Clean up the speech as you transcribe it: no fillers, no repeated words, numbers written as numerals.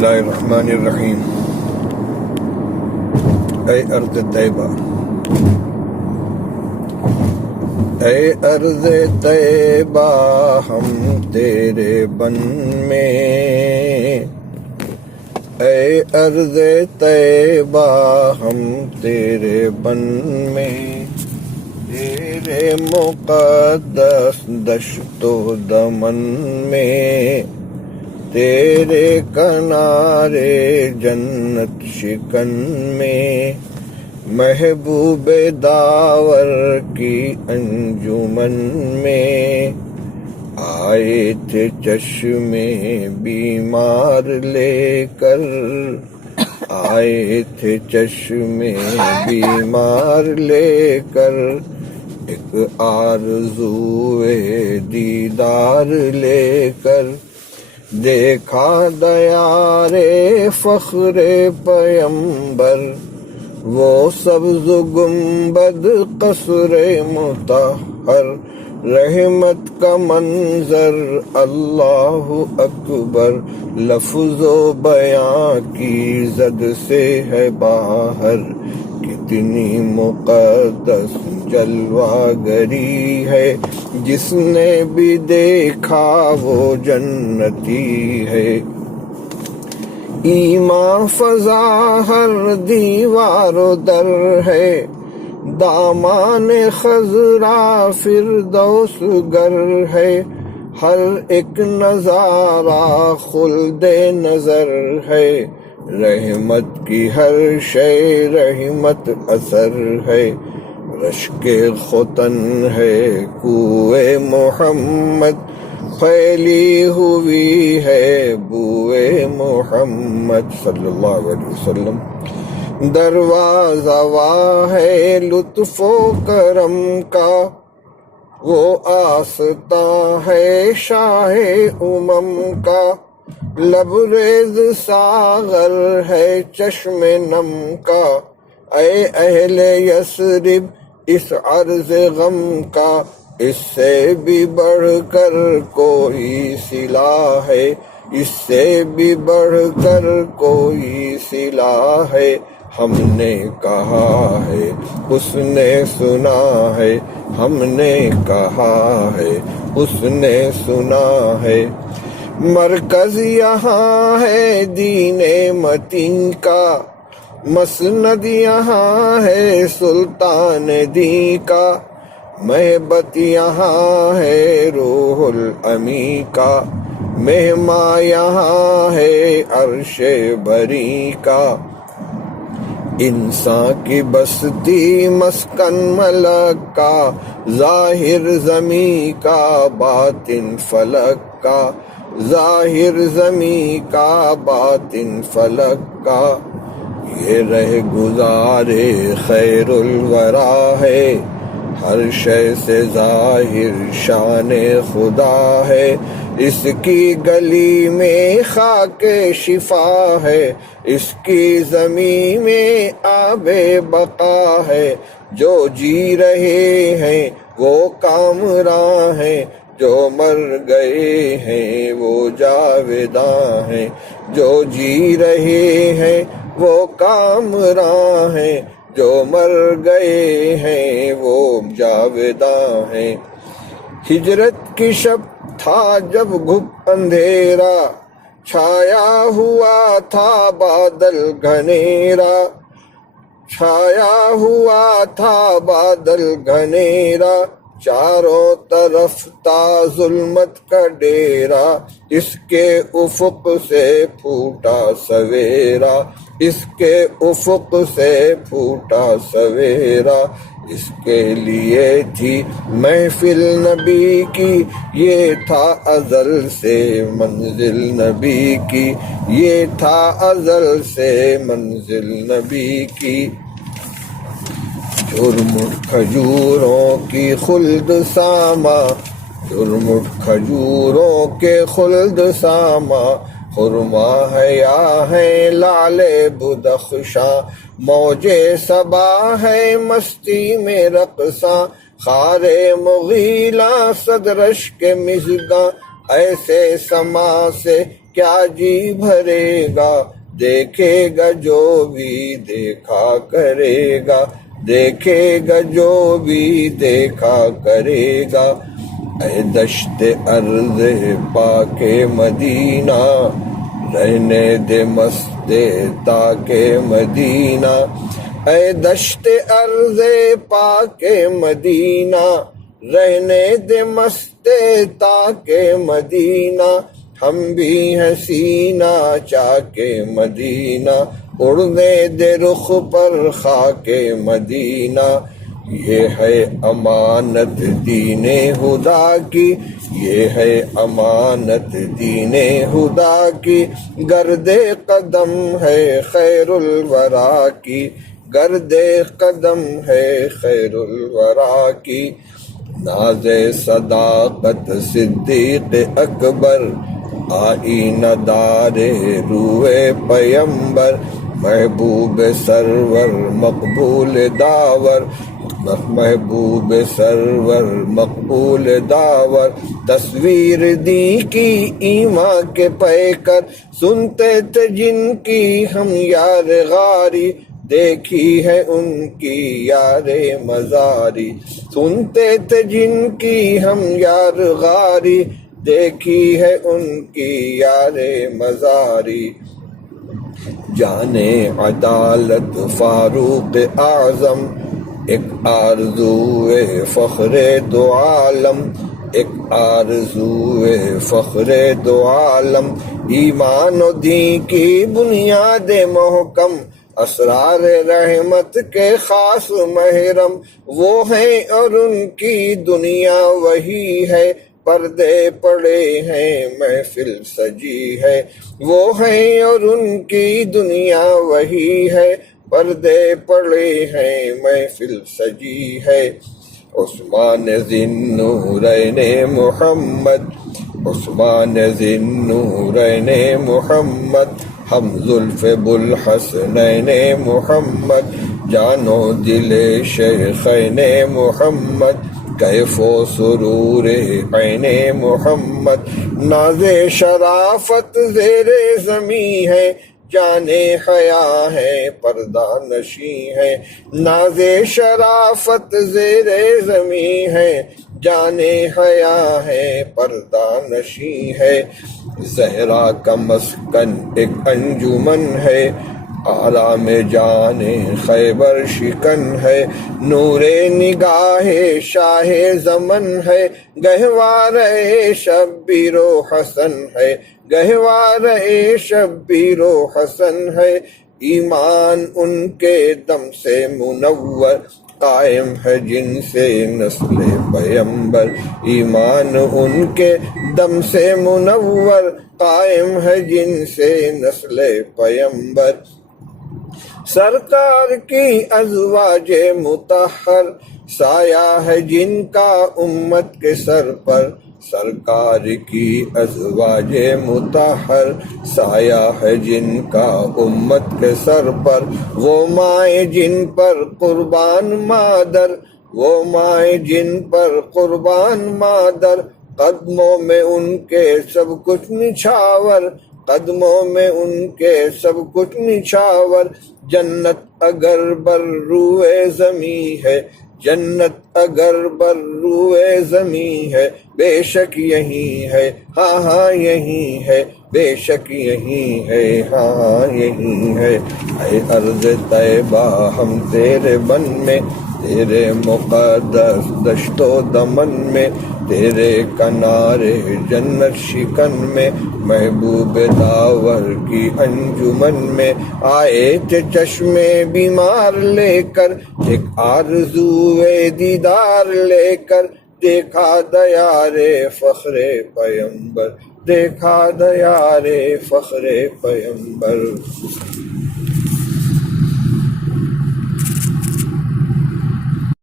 اللہ الرحمن الرحیم۔ اے ارض طیبہ، اے ارض طیبہ ہم تیرے بن میں، اے ارض طیبہ ہم تیرے بن میں، تیرے مقدس دشت و دمن میں، تیرے کنارے جنت شکن میں، محبوب داور کی انجمن میں، آئے تھے چشمے بیمار لے کر، آئے تھے چشمے بیمار لے کر، ایک آرزوئے دیدار لے کر، دیکھا دیار فخر پیمبر، وہ سبز گنبد قصر مطہر، رحمت کا منظر اللہ اکبر، لفظ و بیاں کی زد سے ہے باہر، کتنی مقدس جلوہ گری ہے، جس نے بھی دیکھا وہ جنتی ہے، ایمان فضا ہر دیوار و در ہے، دامان خضرا فردوس گر ہے، ہر ایک نظارہ خلد نظر ہے، رحمت کی ہر شے رحمت اثر ہے، رشک ختن ہے کوئے محمد، پھیلی ہوئی ہے بوئے محمد صلی اللہ علیہ وسلم، دروازہ واہ ہے لطف و کرم کا، وہ آستاں ہے شاہ امم کا، لبریز ساغر ہے چشم نم کا، اے اہل یثرب اس عرض غم کا، اس سے بھی بڑھ کر کوئی صلہ ہے، اس سے بھی بڑھ کر کوئی صلہ ہے، ہم نے کہا ہے اس نے سنا ہے، ہم نے کہا ہے اس نے سنا ہے، مرکز یہاں ہے دین متین کا، مسند یہاں ہے سلطان دی کا، محبت یہاں ہے روح الامی کا، مہماں یہاں ہے عرش بری کا، انسان کی بستی مسکن ملک کا، ظاہر زمیں کا باطن فلک کا، ظاہر زمیں کا باطن فلک کا، یہ رہ گزارے خیر الورا ہے، ہر شے سے ظاہر شان خدا ہے، اس کی گلی میں خاک شفا ہے، اس کی زمین میں آب بقا ہے، جو جی رہے ہیں وہ کامراں ہیں، جو مر گئے ہیں وہ جاویداں ہیں، جو جی رہے ہیں وہ کامراں ہیں، جو مر گئے ہیں وہ جاویداں ہیں، ہجرت کی شب تھا جب گھپ اندھیرا، چھایا ہوا تھا بادل گھنیرا، چھایا ہوا تھا بادل گھنیرا، چاروں طرف تا ظلمت کا ڈیرا، اس کے افق سے پھوٹا سویرا، اس کے افق سے پھوٹا سویرا، اس کے لیے تھی محفل نبی کی، یہ تھا ازل سے منزل نبی کی، یہ تھا ازل سے منزل نبی کی، جھرمٹ کھجوروں کی خلد ساما، جھرمٹ کھجوروں کے خلد ساما، خرما حیا ہے لعل بدخشاں، موج صبا ہے مستی میں رقصاں، خار مغیلاں صد رشک مژگاں، ایسے سما سے کیا جی بھرے گا، دیکھے گا جو بھی دیکھا کرے گا، دیکھے گا جو بھی دیکھا کرے گا۔ اے دشت ارض پاک مدینہ، رہنے دے مست تاک مدینہ۔ اے دشت ارض پاک مدینہ، رہنے دے مست تاک مدینہ۔ ہم بھی ہیں سینہ چاک مدینہ، اڑنے دے رخ پر خاک مدینہ۔ یہ ہے امانت دین خدا کی، یہ ہے امانت دین خدا کی، گرد قدم ہے خیر الورا کی، گرد قدم ہے خیر الورا کی۔ ناز صداقت صدیق اکبر، آئینہ دار روئے پیمبر، محبوب سرور مقبول داور، محبوب سرور مقبول داور۔ تصویر دی کی ایمان کے پیکر، سنتے تھے جن کی ہم یار غاری، دیکھی ہے ان کی یار مزاری۔ سنتے تھے جن کی ہم یار غاری، دیکھی ہے ان کی یار مزاری۔ جانے عدالت فاروق اعظم، ایک آرزوئے فخر دو عالم، ایک آرزوئے فخر دو عالم۔ ایمان و دین کی بنیاد محکم، اسرار رحمت کے خاص محرم، وہ ہیں اور ان کی دنیا وہی ہے، پردے پڑے ہیں محفل سجی ہے۔ وہ ہیں اور ان کی دنیا وہی ہے، پردے پڑے ہیں محفل سجی ہے۔ عثمان ذی النورین محمد، عثمان ذی النورین محمد، ہم زلف بوالحسنین محمد، جانو دل شیخین محمد، کیف و سرور عین محمد۔ ناز شرافت زیر زمیں ہے، جانے حیا ہے پردہ نشی ہے۔ ناز شرافت زیر زمیں ہے، جانے حیا ہے پردہ نشی ہے۔ زہرا کا مسکن ایک انجمن ہے، آرام جان خیبر شکن ہے۔ نور نگاہ شاہ زمن ہے، گہوار شبیر و حسن ہے، گہوار شبیر و حسن ہے۔ ایمان ان کے دم سے منور، قائم ہے جن سے نسل پیمبر۔ ایمان ان کے دم سے منور، قائم ہے جن سے نسل پیمبر۔ سرکار کی ازواج مطہر، سایہ ہے جن کا امت کے سر پر۔ سرکار کی ازواج مطہر، سایہ ہے جن کا امت کے سر پر۔ وہ مائیں جن پر قربان مادر، وہ مائیں جن پر قربان مادر، قدموں میں ان کے سب کچھ نچھاور، قدموں میں ان کے سب کچھ نچھاور۔ جنت اگر بر روئے زمیں ہے، جنت اگر بر روئے زمیں ہے، بے شک یہی ہے، ہاں ہاں یہی ہے، بے شک یہی ہے، ہاں ہاں یہی ہے۔ اے ارض طیبہ ہم تیرے بن میں، تیرے مقدس دشت و دمن میں، تیرے کنارے جنت شکن میں، محبوب داور کی انجمن میں۔ آئے تھے چشمے بیمار لے کر، ایک آرزوئے دیدار لے کر، دیکھا دیار فخر پیمبر، دیکھا دیار فخر پیمبر۔